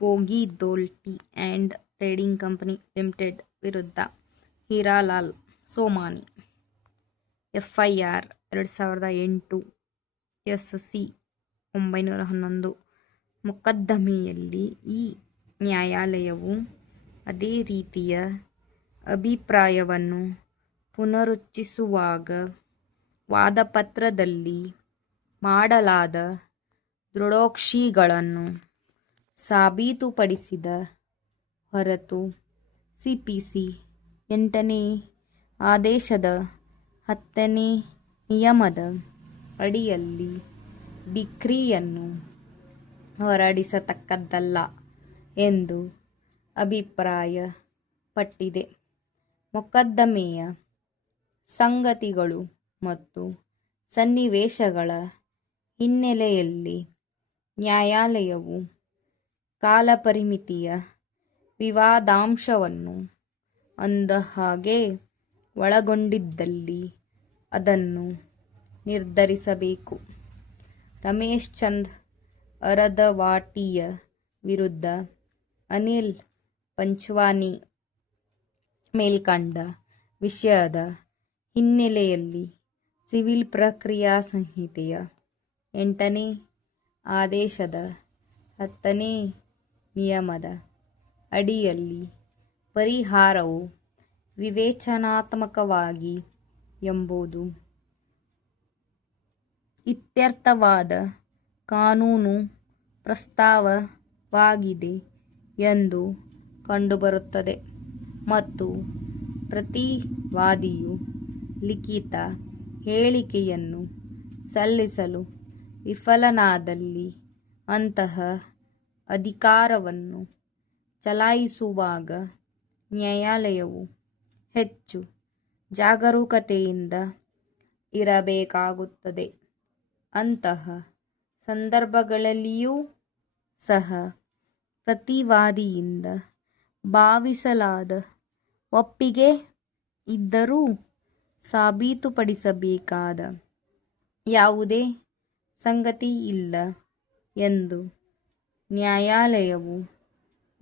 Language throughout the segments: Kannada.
ಬೋಗಿದೋಲ್ tea and trading company limited ವಿರುದ್ಧ ಹೀರಾಲಾಲ್ ಸೋಮಾನಿ ಎಫ್ಐಆರ್ 2008 SC 911 ಮೊಕದ್ದಮೆಯಲ್ಲಿ ಈ ನ್ಯಾಯಾಲಯವು ಅದೇ ರೀತಿಯ ಅಭಿಪ್ರಾಯವನ್ನು ಪುನರುಚ್ಚರಿಸುವಾಗ ವಾದಪತ್ರದಲ್ಲಿ ಮಾಡಲಾದ ದೃಢೋಕ್ತಿಗಳನ್ನು ಸಾಬೀತುಪಡಿಸಿದ ಹೊರತು CPC 8ನೇ ಆದೇಶದ 10ನೇ ನಿಯಮದ ಅಡಿಯಲ್ಲಿ ಡಿಕ್ರಿಯನ್ನು ಹೊರಡಿಸತಕ್ಕದ್ದಲ್ಲ ಎಂದು ಅಭಿಪ್ರಾಯಪಟ್ಟಿದೆ. ಮೊಕದ್ದಮೆಯ ಸಂಗತಿಗಳು ಮತ್ತು ಸನ್ನಿವೇಶಗಳ ಹಿನ್ನೆಲೆಯಲ್ಲಿ ನ್ಯಾಯಾಲಯವು ಕಾಲಪರಿಮಿತಿಯ ವಿವಾದಾಂಶವನ್ನು ಅಂದಹಾಗೆ ಒಳಗೊಂಡಿದ್ದಲ್ಲಿ ಅದನ್ನು ನಿರ್ಧರಿಸಬೇಕು. ರಮೇಶ್ ಚಂದ್ ಅರದವಾಟಿಯ ವಿರುದ್ಧ ಅನಿಲ್ ಪಂಚ್ವಾನಿ ಮೇಲ್ಕಂಡ ವಿಷಯದ ಹಿನ್ನೆಲೆಯಲ್ಲಿ ಸಿವಿಲ್ ಪ್ರಕ್ರಿಯಾ ಸಂಹಿತೆಯ 8ನೇ ಆದೇಶದ 10ನೇ ನಿಯಮದ ಅಡಿಯಲ್ಲಿ ಪರಿಹಾರವು ವಿವೇಚನಾತ್ಮಕವಾಗಿ ಎಂಬುದು ಇತ್ಯರ್ಥವಾದ ಕಾನೂನು ಪ್ರಸ್ತಾವವಾಗಿದೆ ಎಂದು ಕಂಡುಬರುತ್ತದೆ ಮತ್ತು ಪ್ರತಿವಾದಿಯು ಲಿಖಿತ ಹೇಳಿಕೆಯನ್ನು ಸಲ್ಲಿಸಲು ವಿಫಲನಾದಲ್ಲಿ ಅಂತಹ ಅಧಿಕಾರವನ್ನು ಚಲಾಯಿಸುವಾಗ ನ್ಯಾಯಾಲಯವು ಹೆಚ್ಚು ಜಾಗರೂಕತೆಯಿಂದ ಇರಬೇಕಾಗುತ್ತದೆ. ಅಂತಹ ಸಂದರ್ಭಗಳಲ್ಲಿಯೂ ಸಹ ಪ್ರತಿವಾದಿಯಿಂದ ಭಾವಿಸಲಾದ ಒಪ್ಪಿಗೆ ಇದ್ದರೂ ಸಾಬೀತುಪಡಿಸಬೇಕಾದ ಯಾವುದೇ ಸಂಗತಿ ಇಲ್ಲ ಎಂದು ನ್ಯಾಯಾಲಯವು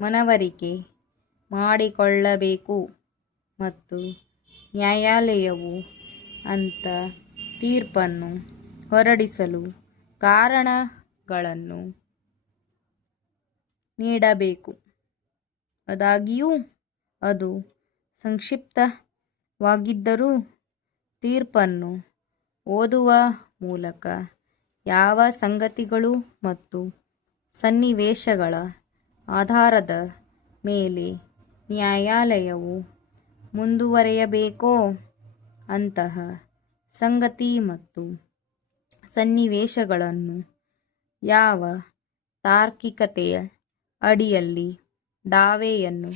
ಮನವರಿಕೆ ಮಾಡಿಕೊಳ್ಳಬೇಕು ಮತ್ತು ನ್ಯಾಯಾಲಯವು ಅಂಥ ತೀರ್ಪನ್ನು ಹೊರಡಿಸಲು ಕಾರಣಗಳನ್ನು ನೀಡಬೇಕು. ಆದಾಗ್ಯೂ ಅದು ಸಂಕ್ಷಿಪ್ತವಾಗಿದ್ದರೂ ತೀರ್ಪನ್ನು ಓದುವ ಮೂಲಕ ಯಾವ ಸಂಗತಿಗಳು ಮತ್ತು ಸನ್ನಿವೇಶಗಳ ಆಧಾರದ ಮೇಲೆ ನ್ಯಾಯಾಲಯವು ಮುಂದುವರೆಯಬೇಕೋ ಅಂತಹ ಸಂಗತಿ ಮತ್ತು ಸನ್ನಿವೇಶಗಳನ್ನು ಯಾವ ತಾರ್ಕಿಕತೆಯ ಅಡಿಯಲ್ಲಿ ದಾವೆಯನ್ನು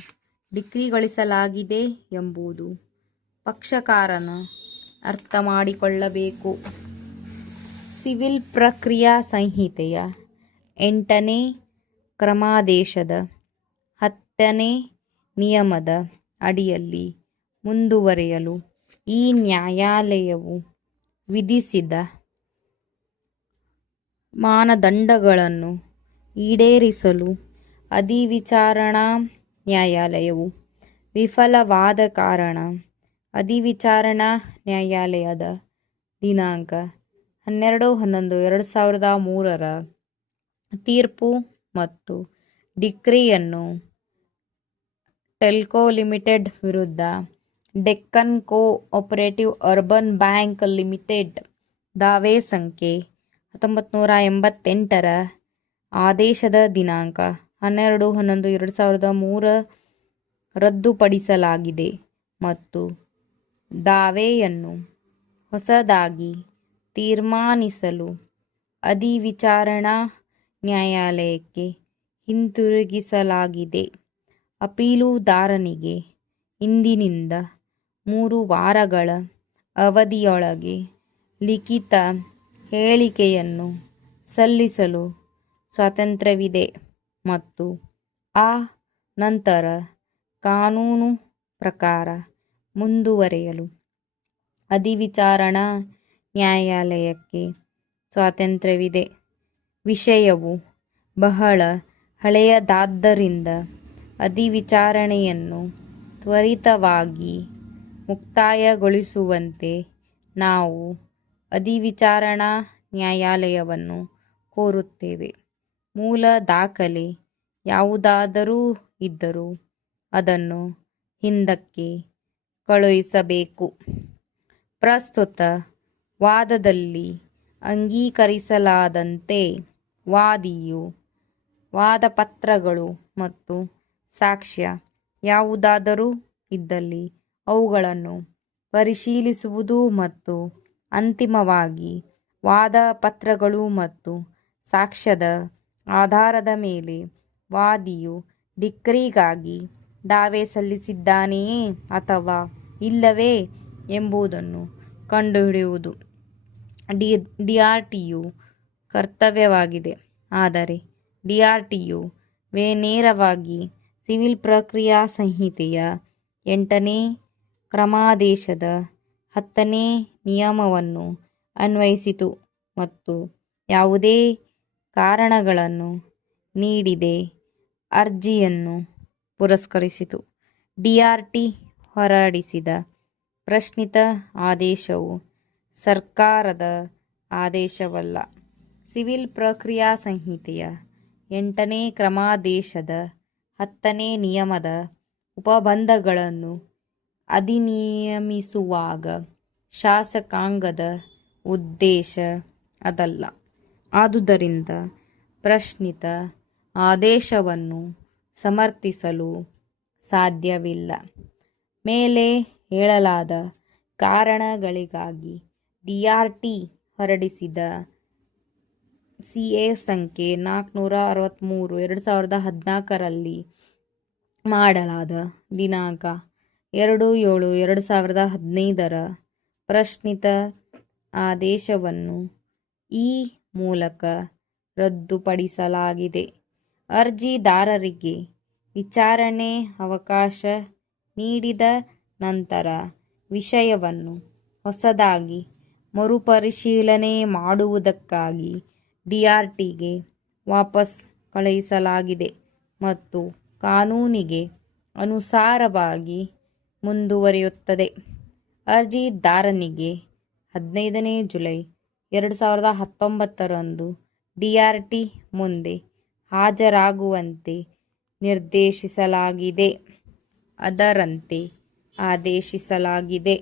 ಡಿಕ್ರಿಗೊಳಿಸಲಾಗಿದೆ ಎಂಬುದು ಪಕ್ಷಕಾರನು ಅರ್ಥಮಾಡಿಕೊಳ್ಳಬೇಕು. ಸಿವಿಲ್ ಪ್ರಕ್ರಿಯಾ ಸಂಹಿತೆಯ 8ನೇ ಕ್ರಮಾದೇಶದ 10ನೇ ನಿಯಮದ ಅಡಿಯಲ್ಲಿ ಮುಂದುವರೆಯಲು ಈ ನ್ಯಾಯಾಲಯವು ವಿಧಿಸಿದ ಮಾನದಂಡಗಳನ್ನು ಈಡೇರಿಸಲು ಅಧಿವಿಚಾರಣಾ ನ್ಯಾಯಾಲಯವು ವಿಫಲವಾದ ಕಾರಣ ಅಧಿವಿಚಾರಣಾ ನ್ಯಾಯಾಲಯದ ದಿನಾಂಕ 12/11/2003 ತೀರ್ಪು ಮತ್ತು ಡಿಕ್ರಿಯನ್ನು ಟೆಲ್ಕೋ ಲಿಮಿಟೆಡ್ ವಿರುದ್ಧ Deccan co-operative urban bank limited ದಾವೆ ಸಂಖ್ಯೆ 1988 ಆದೇಶದ ದಿನಾಂಕ 12/11/2003 ರದ್ದುಪಡಿಸಲಾಗಿದೆ ಮತ್ತು ದಾವೆಯನ್ನು ಹೊಸದಾಗಿ ತೀರ್ಮಾನಿಸಲು ಅಧಿವಿಚಾರಣಾ ನ್ಯಾಯಾಲಯಕ್ಕೆ ಹಿಂತಿರುಗಿಸಲಾಗಿದೆ. ಅಪೀಲುದಾರನಿಗೆ ಇಂದಿನಿಂದ 3 ವಾರಗಳ ಅವಧಿಯೊಳಗೆ ಲಿಖಿತ ಹೇಳಿಕೆಯನ್ನು ಸಲ್ಲಿಸಲು ಸ್ವಾತಂತ್ರ್ಯವಿದೆ ಮತ್ತು ಆ ನಂತರ ಕಾನೂನು ಪ್ರಕಾರ ಮುಂದುವರೆಯಲು ಅಧಿವಿಚಾರಣಾ ನ್ಯಾಯಾಲಯಕ್ಕೆ ಸ್ವಾತಂತ್ರ್ಯವಿದೆ. ವಿಷಯವು ಬಹಳ ಹಳೆಯದಾದ್ದರಿಂದ ಅಧಿವಿಚಾರಣೆಯನ್ನು ತ್ವರಿತವಾಗಿ ಮುಕ್ತಾಯಗೊಳಿಸುವಂತೆ ನಾವು ಅಧಿವಿಚಾರಣಾ ನ್ಯಾಯಾಲಯವನ್ನು ಕೋರುತ್ತೇವೆ. ಮೂಲ ದಾಖಲೆ ಯಾವುದಾದರೂ ಇದ್ದರೂ ಅದನ್ನು ಹಿಂದಕ್ಕೆ ಕಳುಹಿಸಬೇಕು. ಪ್ರಸ್ತುತ ವಾದದಲ್ಲಿ ಅಂಗೀಕರಿಸಲಾದಂತೆ ವಾದಿಯು ವಾದಪತ್ರಗಳು ಮತ್ತು ಸಾಕ್ಷ್ಯ ಯಾವುದಾದರೂ ಇದ್ದಲ್ಲಿ ಅವುಗಳನ್ನು ಪರಿಶೀಲಿಸುವುದು ಮತ್ತು ಅಂತಿಮವಾಗಿ ವಾದಪತ್ರಗಳು ಮತ್ತು ಸಾಕ್ಷ್ಯದ ಆಧಾರದ ಮೇಲೆ ವಾದಿಯು ಡಿಕ್ರಿಗಾಗಿ ದಾವೆ ಸಲ್ಲಿಸಿದ್ದಾನೆಯೇ ಅಥವಾ ಇಲ್ಲವೇ ಎಂಬುದನ್ನು ಕಂಡುಹಿಡಿಯುವುದು ಡಿಆರ್ಟಿಯು ಕರ್ತವ್ಯವಾಗಿದೆ. ಆದರೆ ಡಿಆರ್ಟಿಯು ನೇರವಾಗಿ ಸಿವಿಲ್ ಪ್ರಕ್ರಿಯಾ ಸಂಹಿತೆಯ 8ನೇ ಕ್ರಮಾದೇಶದ 10ನೇ ನಿಯಮವನ್ನು ಅನ್ವಯಿಸಿತು ಮತ್ತು ಯಾವುದೇ ಕಾರಣಗಳನ್ನು ನೀಡದೆ ಅರ್ಜಿಯನ್ನು ಪುರಸ್ಕರಿಸಿತು. ಡಿಆರ್ಟಿ ಹೊರಡಿಸಿದ ಪ್ರಶ್ನಿತ ಆದೇಶವು ಸರ್ಕಾರದ ಆದೇಶವಲ್ಲ. ಸಿವಿಲ್ ಪ್ರಕ್ರಿಯಾ ಸಂಹಿತೆಯ 8ನೇ ಕ್ರಮಾದೇಶದ 10ನೇ ನಿಯಮದ ಉಪಬಂಧಗಳನ್ನು ಅಧಿನಿಯಮಿಸುವಾಗ ಶಾಸಕಾಂಗದ ಉದ್ದೇಶ ಅದಲ್ಲ. ಆದುದರಿಂದ ಪ್ರಶ್ನಿತ ಆದೇಶವನ್ನು ಸಮರ್ಥಿಸಲು ಸಾಧ್ಯವಿಲ್ಲ. ಮೇಲೆ ಹೇಳಲಾದ ಕಾರಣಗಳಿಗಾಗಿ ಡಿಆರ್ಟಿ ಹೊರಡಿಸಿದ ಸಿಎ ಸಂಖ್ಯೆ 463 2014ರಲ್ಲಿ ಮಾಡಲಾದ ದಿನಾಂಕ 2/7/2015ರ ಪ್ರಶ್ನಿತ ಆದೇಶವನ್ನು ಈ ಮೂಲಕ ರದ್ದುಪಡಿಸಲಾಗಿದೆ. ಅರ್ಜಿದಾರರಿಗೆ ವಿಚಾರಣೆ ಅವಕಾಶ ನೀಡಿದ ನಂತರ ವಿಷಯವನ್ನು ಹೊಸದಾಗಿ ಮರುಪರಿಶೀಲನೆ ಮಾಡುವುದಕ್ಕಾಗಿ ಡಿಆರ್ಟಿಗೆ ವಾಪಸ್ ಕಳುಹಿಸಲಾಗಿದೆ ಮತ್ತು ಕಾನೂನಿಗೆ ಅನುಸಾರವಾಗಿ ಮುಂದುವರಿಯುತ್ತದೆ. ಅರ್ಜಿದಾರನಿಗೆ 15ನೇ ಜುಲೈ 2019ರಂದು ಡಿಆರ್ಟಿ ಮುಂದೆ ಹಾಜರಾಗುವಂತೆ ನಿರ್ದೇಶಿಸಲಾಗಿದೆ. ಅದರಂತೆ ಆದೇಶಿಸಲಾಗಿದೆ.